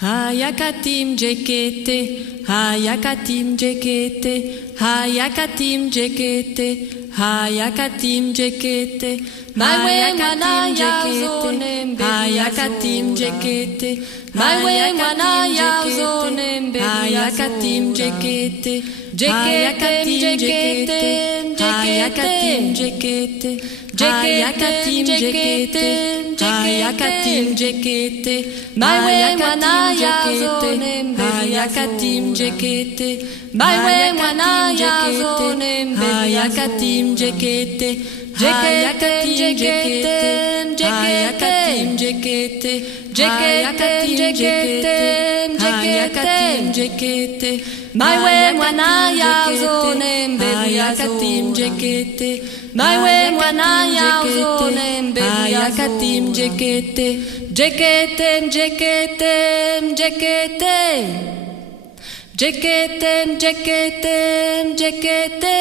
Hayakatim jekete, hayakatim jekete, hayakatim jekete, hayakatim jekete, hayakatim jekete, hayakatim jekete, hayakatim jekete, hayakatim jekete, hayakatim jekete, hayakatim jekete, hayakatim jekete, my way hayakatim jekete, my way hayakatim jekete, hayakatim jekete, hayakatim jekete, hayakatim jekete, hayakatim jekete, my way hayakatim jekete, my way hayakatim jekete, jekete, jekete, jekete, jekete, jekete, jekete.